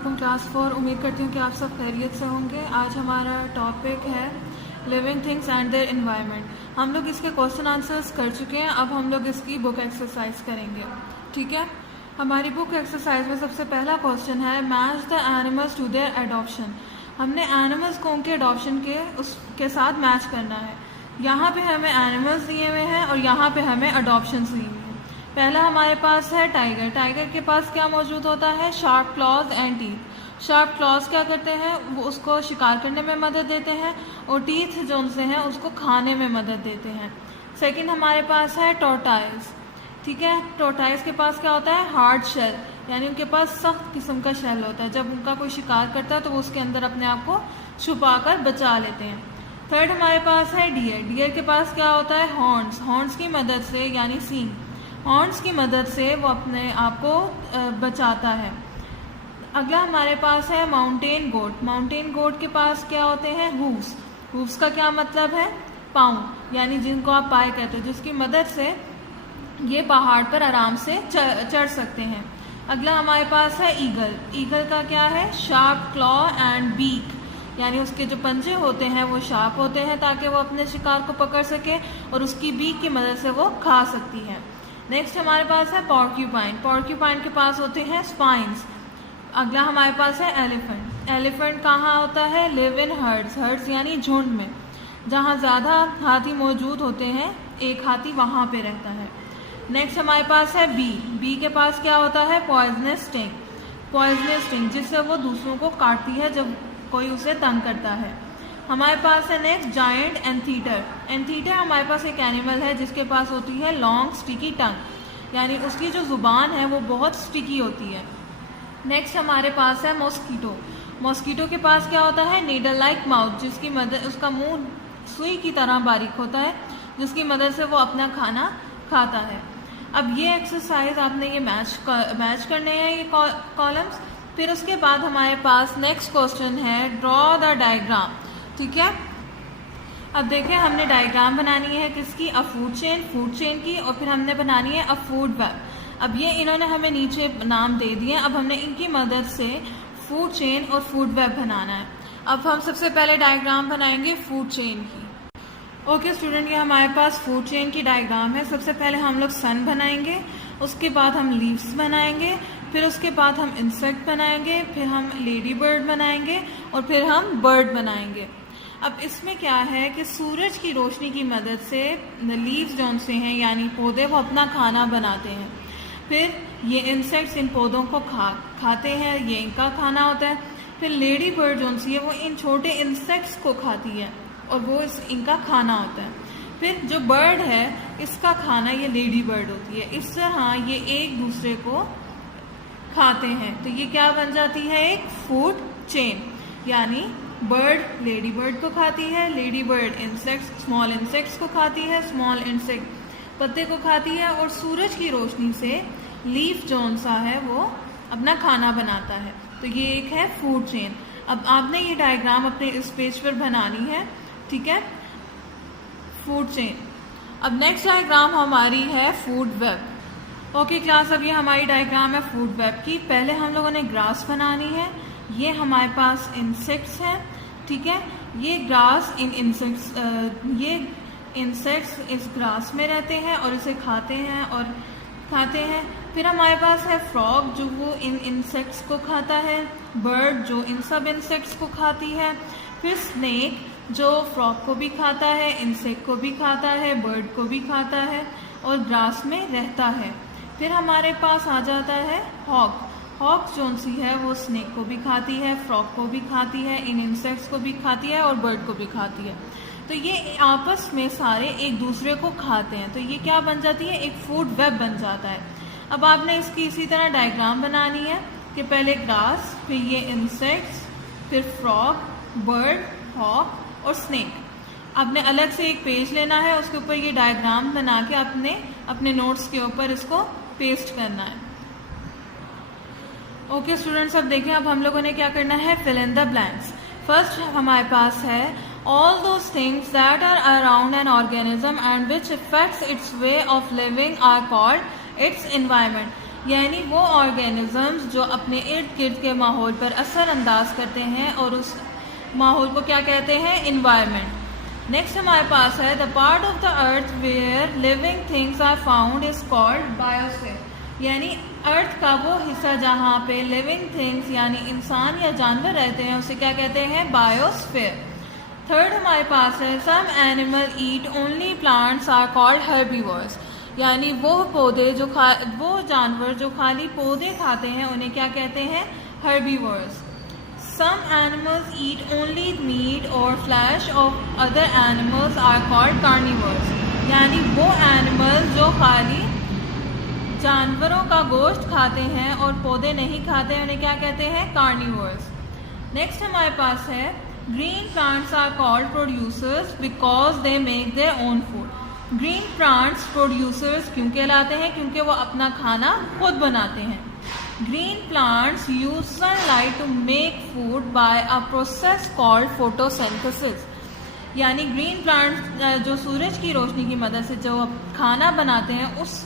वालेकुम क्लास 4। उम्मीद करती हूँ कि आप सब खैरियत से होंगे। आज हमारा टॉपिक है living things and their environment. हम लोग इसके क्वेश्चन आंसर्स कर चुके हैं, अब हम लोग इसकी बुक एक्सरसाइज करेंगे। ठीक है, हमारी बुक एक्सरसाइज में सबसे पहला क्वेश्चन है match the animals to their adoption. हमने एनिमल्स को उनके एडॉप्शन के उसके साथ मैच करना है। यहाँ पे हमें एनिमल्स दिए हुए हैं और यहाँ पे हमें अडॉप्शंस दिए हुए हैं। पहला हमारे पास है टाइगर। टाइगर के पास क्या मौजूद होता है? Sharp clause and teeth. Sharp clause क्या करते हैं? वो उसको शिकार करने में मदद देते हैं, और टीथ जो उनसे हैं उसको खाने में मदद देते हैं। सेकंड हमारे पास है टॉर्टाइज। ठीक है, टॉर्टाइज के पास क्या होता है? हार्ड शेल, यानी उनके पास सख्त किस्म का शेल होता है। जब उनका कोई शिकार करता है तो वो उसके अंदर अपने आप को छुपा कर बचा लेते हैं। थर्ड हमारे पास है डियर। डियर के पास क्या होता है? हॉर्न्स। हॉर्न्स की मदद से, यानी सींग, हॉर्न्स की मदद से वो अपने आप को बचाता है। अगला हमारे पास है माउंटेन गोट। माउंटेन गोट के पास क्या होते हैं? हूव्स। हूव्स का क्या मतलब है? पाँव, यानी जिनको आप पाए कहते हो, जिसकी मदद से ये पहाड़ पर आराम से चढ़ सकते हैं। अगला हमारे पास है ईगल। ईगल का क्या है? शार्प क्लॉ एंड बीक, यानी उसके जो पंजे होते हैं वो शार्प होते हैं ताकि वो अपने शिकार को पकड़ सके, और उसकी बीक की मदद से वो खा सकती है। नेक्स्ट हमारे पास है पॉर्क्यूपाइन। पॉर्क्यूपाइन के पास होते हैं स्पाइंस। अगला हमारे पास है एलिफेंट। एलिफेंट कहाँ होता है? Live in hertz. हर्ड्स यानी झुंड में, जहाँ ज़्यादा हाथी मौजूद होते हैं, एक हाथी वहाँ पे रहता है। नेक्स्ट हमारे पास है बी। बी के पास क्या होता है? Poisonous sting. पॉइजनस स्टिंग, जिससे वो दूसरों को काटती है जब कोई उसे तंग करता है। हमारे पास है नेक्स्ट जायंट एंथीटर। एंथीटर हमारे पास एक एनिमल है जिसके पास होती है लॉन्ग स्टिकी टंग, यानी उसकी जो ज़ुबान है वो बहुत स्टिकी होती है। नेक्स्ट हमारे पास है मॉस्कीटो। मॉस्कीटो के पास क्या होता है? नीडल लाइक माउथ, जिसकी मदद, उसका मुंह सुई की तरह बारीक होता है, जिसकी मदद से वो अपना खाना खाता है। अब ये एक्सरसाइज आपने ये मैच करने हैं ये कॉलम्स। फिर उसके बाद हमारे पास नेक्स्ट क्वेश्चन है ड्रॉ द डायग्राम। ठीक है, अब देखें, हमने डायग्राम बनानी है किसकी? अ फूड चेन की, और फिर हमने बनानी है अ फूड वेब। अब ये इन्होंने हमें नीचे नाम दे दिए, अब हमने इनकी मदद से फूड चेन और फूड वेब बनाना है। अब हम सबसे पहले डायग्राम बनाएंगे फूड चेन की। ओके स्टूडेंट, ये हमारे पास फूड चेन की डायग्राम है। सबसे पहले हम लोग सन बनाएंगे, उसके बाद हम लीव्स बनाएंगे, फिर उसके बाद हम इंसेक्ट बनाएंगे, फिर हम लेडी बर्ड बनाएंगे, और फिर हम बर्ड बनाएंगे। अब इसमें क्या है कि सूरज की रोशनी की मदद से लीव्स जौन से हैं, यानी पौधे, वो अपना खाना बनाते हैं। फिर ये इंसेक्ट्स इन पौधों को खाते हैं, ये इनका खाना होता है। फिर लेडी बर्ड जौन सी है वो इन छोटे इंसेक्ट्स को खाती है, और वो इनका खाना होता है। फिर जो बर्ड है, इसका खाना ये लेडी बर्ड होती है। इस तरह ये एक दूसरे को खाते हैं, तो ये क्या बन जाती है? एक फूड चेन, यानी बर्ड लेडी बर्ड को खाती है, lady bird insects, small insects को खाती है, स्मॉल इंसेक्ट पत्ते को खाती है, और सूरज की रोशनी से लीफ जौन सा है वो अपना खाना बनाता है। तो ये एक है फूड चेन। अब आपने ये डायग्राम अपने इस पेज पर बनानी है। ठीक है, फूड चेन। अब नेक्स्ट डायग्राम हमारी है फूड वेब। ओके क्लास, अब ये हमारी डायग्राम है फूड वेब की। पहले हम लोगों ने ग्रास बनानी है। ये हमारे पास इंसेक्ट्स हैं। ठीक है, ये ग्रास इन इंसेक्ट्स, ये इंसेक्ट्स इस ग्रास में रहते हैं और इसे खाते हैं। फिर हमारे पास है फ्रॉग, जो वो इन इंसेक्ट्स को खाता है। बर्ड, जो इन सब इंसेक्ट्स को खाती है। फिर स्नेक, जो फ्रॉग को भी खाता है, इंसेक्ट को भी खाता है, बर्ड को भी खाता है, और ग्रास में रहता है। फिर हमारे पास आ जाता है हॉक। हॉक जौन सी है वो स्नेक को भी खाती है, फ्रॉग को भी खाती है, इन इंसेक्ट्स को भी खाती है, और बर्ड को भी खाती है। तो ये आपस में सारे एक दूसरे को खाते हैं, तो ये क्या बन जाती है? एक फूड वेब बन जाता है। अब आपने इसकी इसी तरह डायग्राम बनानी है कि पहले ग्रास, फिर ये इंसेक्ट्स, फिर फ्रॉग, बर्ड, हॉक और स्नेक। आपने अलग से एक पेज लेना है, उसके ऊपर ये डायग्राम बना के अपने नोट्स के ऊपर इसको पेस्ट करना है। ओके स्टूडेंट्स, अब देखें, अब हम लोगों ने क्या करना है? Fill in the blanks. First हमारे पास है all those things that are around an organism and which affects its way of living are called its environment. यानी वो ऑर्गेनिजम्स जो अपने इर्द गिर्द के माहौल पर असर अंदाज करते हैं और उस माहौल को क्या कहते हैं, इन्वायरमेंट। नेक्स्ट हमारे पास है the part of the earth where living things are found is called biosphere, यानी अर्थ का वो हिस्सा जहाँ पे लिविंग थिंग्स यानी इंसान या जानवर रहते हैं उसे क्या कहते हैं, बायोस्फीयर। थर्ड हमारे पास है some animal eat only plants are called herbivores, यानी वो पौधे जो वो जानवर जो खाली पौधे खाते हैं उन्हें क्या कहते हैं, herbivores. Some animals eat only meat or flesh of other animals are called carnivores, यानी वो एनिमल जो खाली जानवरों का गोश्त खाते हैं और पौधे नहीं खाते हैं उन्हें क्या कहते हैं, कार्निवर्स। नेक्स्ट हमारे पास है green plants are called producers because they make their own food. Green plants producers क्यों कहलाते हैं, क्योंकि वो अपना खाना खुद बनाते हैं। Green plants use sunlight to make food by a process called photosynthesis, यानी ग्रीन प्लांट्स जो सूरज की रोशनी की मदद से जो खाना बनाते हैं उस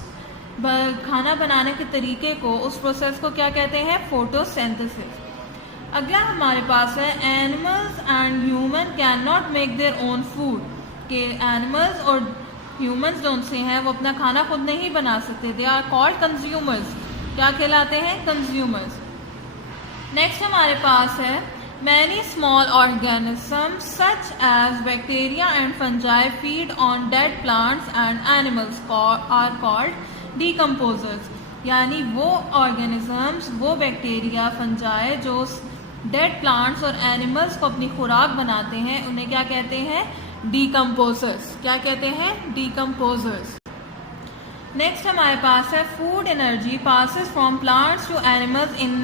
खाना बनाने के तरीके को, उस प्रोसेस को क्या कहते हैं, फोटोसिंथेसिस। अगला हमारे पास है animals and human can not make their own food, के एनिमल्स और ह्यूमंस जो उनसे हैं वो अपना खाना खुद नहीं बना सकते, दे आर कॉल्ड कंज्यूमर्स, क्या कहलाते हैं, कंज्यूमर्स। नेक्स्ट हमारे पास है many small organisms such as bacteria and fungi feed on dead plants and animals are called decomposers, यानी वो ऑर्गेनिजम्स, वो बैक्टीरिया, फंजाई जो डेड प्लांट्स और एनिमल्स को अपनी खुराक बनाते हैं उन्हें क्या कहते हैं, डीकम्पोजर्स, क्या कहते हैं, डीकम्पोजर्स। नेक्स्ट हमारे पास है food energy passes from plants to animals in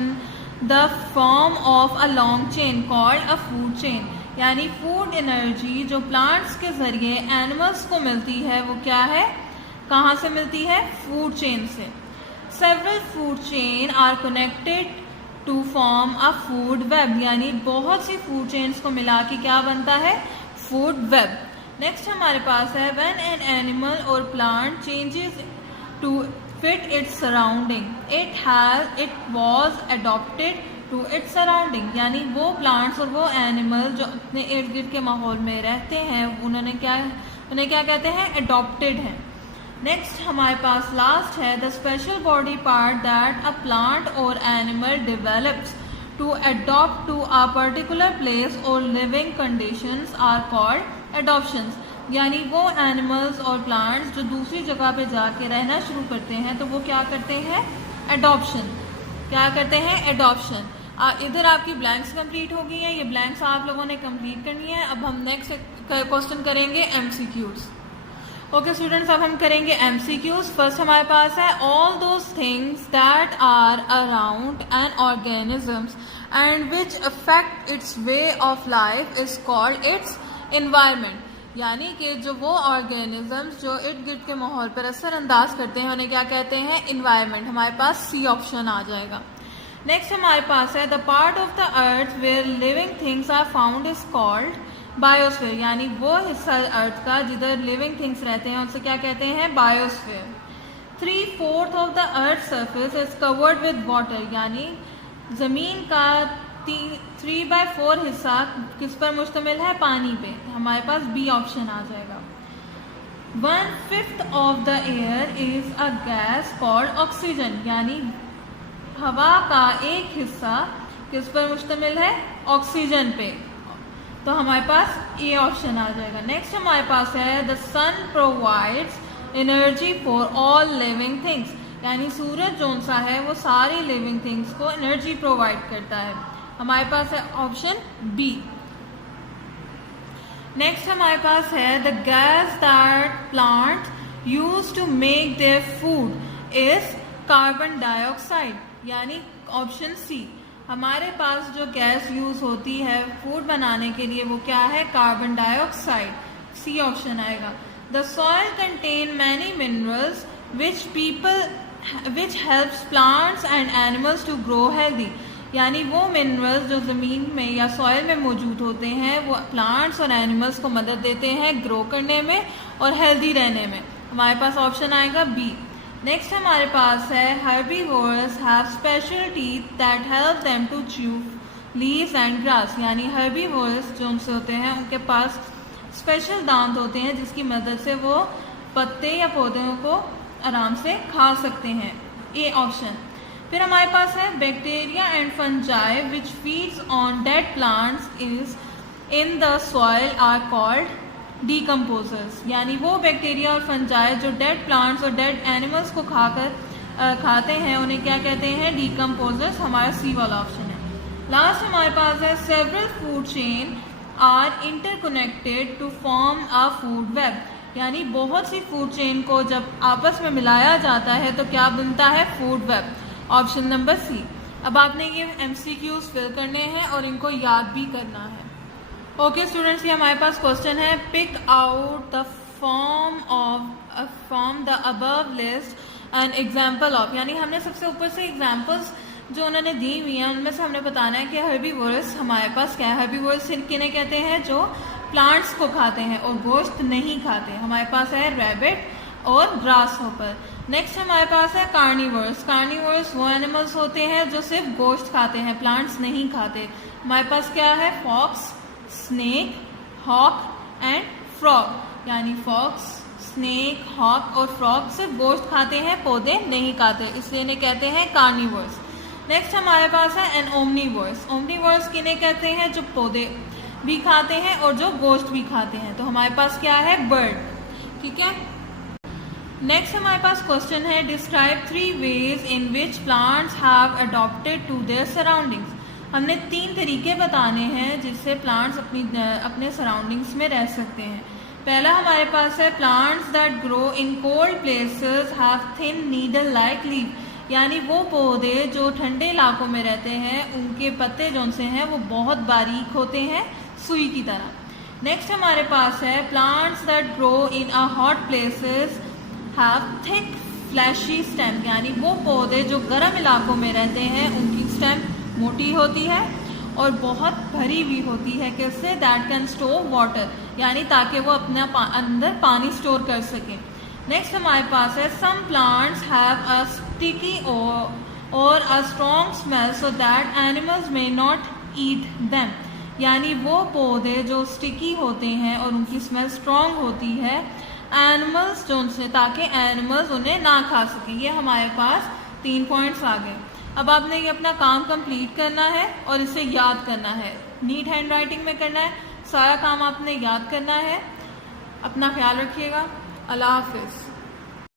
the form of a long chain called a food chain, यानी फूड एनर्जी जो प्लांट्स के जरिए एनिमल्स को मिलती है वो क्या है, कहाँ से मिलती है, फूड चेन से। Several food chain are connected to form a food web, यानी बहुत सी फूड चेन्स को मिला के क्या बनता है, फूड वेब। नेक्स्ट हमारे पास है व्हेन एन एनिमल और plant changes to fit its surrounding it was adopted to its surrounding, यानी वो प्लांट्स और वो एनिमल जो अपने इर्द गिर्द के माहौल में रहते हैं उन्हें क्या कहते हैं, अडॉप्टेड हैं। नेक्स्ट हमारे पास लास्ट है the special body part that a plant or animal develops to adopt to a particular place or living conditions are called adoptions, यानी वो एनिमल्स और प्लांट्स जो दूसरी जगह पे जाके रहना शुरू करते हैं तो वो क्या करते हैं, एडॉप्शन, क्या करते हैं, एडॉप्शन। इधर आपकी ब्लैंक्स कंप्लीट हो गई हैं, ये ब्लैंक्स आप लोगों ने कंप्लीट करनी है। अब हम नेक्स्ट क्वेश्चन करेंगे एमसीक्यूज। ओके स्टूडेंट्स, अब हम करेंगे एमसीक्यूज। फर्स्ट हमारे पास है all those things that are around an organisms and which affect its way of life is called its environment, यानी कि जो वो ऑर्गेनिजम्स जो इर्द गिर्द के माहौल पर असर अंदाज करते हैं उन्हें क्या कहते हैं, इन्वायरमेंट। हमारे पास सी ऑप्शन आ जाएगा। नेक्स्ट हमारे पास है the part of the earth where living things are found is called biosphere, यानी वो हिस्सा अर्थ का जिधर लिविंग थिंग्स रहते हैं उनसे क्या कहते हैं, biosphere. 3/4 of the earth surface is covered with water, यानी जमीन का 3/4 हिस्सा किस पर मुश्तमिल है, पानी पे। हमारे पास बी ऑप्शन आ जाएगा। 1/5 of the air is a gas called oxygen, यानी हवा का एक हिस्सा किस पर मुश्तमिल है, ऑक्सीजन पे। तो हमारे पास ए ऑप्शन आ जाएगा। नेक्स्ट हमारे पास है the sun provides energy for all living things, यानी सूरज जौन सा है वो सारी लिविंग थिंग्स को एनर्जी प्रोवाइड करता है। हमारे पास है ऑप्शन बी। नेक्स्ट हमारे पास है the gas that plant use to make their food is carbon dioxide, यानी ऑप्शन सी। हमारे पास जो गैस यूज होती है फूड बनाने के लिए वो क्या है, कार्बन डाइऑक्साइड। सी ऑप्शन आएगा। The soil contain many minerals which helps plants and animals to grow healthy, यानी वो मिनरल्स जो ज़मीन में या सॉइल में मौजूद होते हैं वो प्लांट्स और एनिमल्स को मदद देते हैं ग्रो करने में और हेल्दी रहने में। हमारे पास ऑप्शन आएगा बी। नेक्स्ट हमारे पास है herbivores have special teeth that help them to chew leaves and grass, यानी herbivores जो उनसे होते हैं उनके पास स्पेशल दांत होते हैं जिसकी मदद से वो पत्ते या पौधों को आराम से खा सकते हैं, ए ऑप्शन। फिर हमारे पास है bacteria and fungi which feeds on dead plants is in the soil are called decomposers, यानी वो बैक्टीरिया और फंजाई जो डेड प्लांट्स और डेड एनिमल्स को खाते हैं उन्हें क्या कहते हैं, डीकम्पोजर्स, हमारा सी वाला ऑप्शन है। लास्ट हमारे पास है several food chain are interconnected to form a food web, यानी बहुत सी फूड चेन को जब आपस में मिलाया जाता है तो क्या बनता है, food web, option number C. अब आपने ये MCQs फिल करने हैं और इनको याद भी करना है। ओके स्टूडेंट्स, ये हमारे पास क्वेश्चन है, pick out the from the above list an example of, यानी हमने सबसे ऊपर से एग्जाम्पल्स जो उन्होंने दी हुई हैं उनमें से हमने बताना है कि हर्बीवोरस हमारे पास क्या है। हर्बीवोरस किन्हें कहते हैं, जो प्लांट्स को खाते हैं और गोश्त नहीं खाते। हमारे पास है रैबिट और ग्रास होपर। नेक्स्ट हमारे पास है कार्निवर्स। कार्निवर्स वो एनिमल्स होते हैं जो सिर्फ गोश्त खाते हैं, प्लांट्स नहीं खाते। हमारे पास क्या है, fox, snake, hawk and frog, यानी फॉक्स, स्नेक, हॉक और फ्रॉग सिर्फ गोश्त खाते हैं, पौधे नहीं खाते, इसलिए इन्हें कहते हैं कार्निवर्स। नेक्स्ट हमारे पास है एन ओमनीवर्स। ओमनीवर्स किन्हें कहते हैं, जो पौधे भी खाते हैं और जो गोश्त भी खाते हैं। तो हमारे पास क्या है, बर्ड, ठीक है। नेक्स्ट हमारे पास क्वेश्चन है, describe 3 ways in which plants have adopted to their surroundings. हमने 3 तरीके बताने हैं जिससे प्लांट्स अपने सराउंडिंग्स में रह सकते हैं। पहला हमारे पास है, plants that grow in cold places have thin needle like leaf, यानी वो पौधे जो ठंडे इलाकों में रहते हैं उनके पत्ते जो उनसे हैं वो बहुत बारीक होते हैं, सुई की तरह। नेक्स्ट हमारे पास है, plants that grow in a hot places have thick fleshy stem, यानी वो पौधे जो गर्म इलाकों में रहते हैं उनकी स्टेम मोटी होती है और बहुत भरी हुई होती है, कैसे, दैट कैन स्टोर वाटर, यानी ताकि वो अपना अंदर पानी स्टोर कर सकें। नेक्स्ट हमारे पास है, some plants have a sticky or a strong smell so that animals may not eat them, यानी वो पौधे जो स्टिकी होते हैं और उनकी स्मेल स्ट्रॉन्ग होती है एनिमल्स जो उनसे, ताकि एनिमल्स उन्हें ना खा सकें। ये हमारे पास 3 पॉइंट्स आ गए। अब आपने ये अपना काम कंप्लीट करना है और इसे याद करना है, नीट हैंड राइटिंग में करना है, सारा काम आपने याद करना है। अपना ख्याल रखिएगा, अल्लाह हाफिज़।